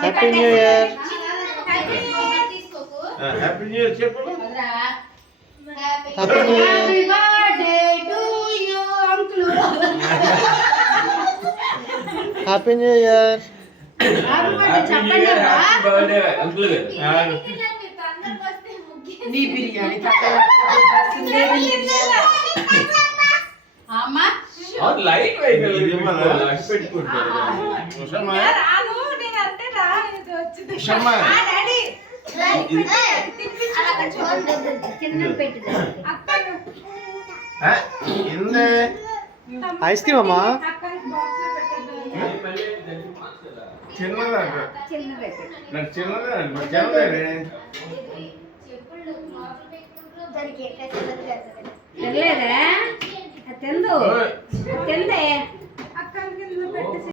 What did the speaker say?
Happy new year. Happy new year చెప్పు. Happy new year. Happy new year. Light ice cream అమ్మా. చిన్నదా తిందే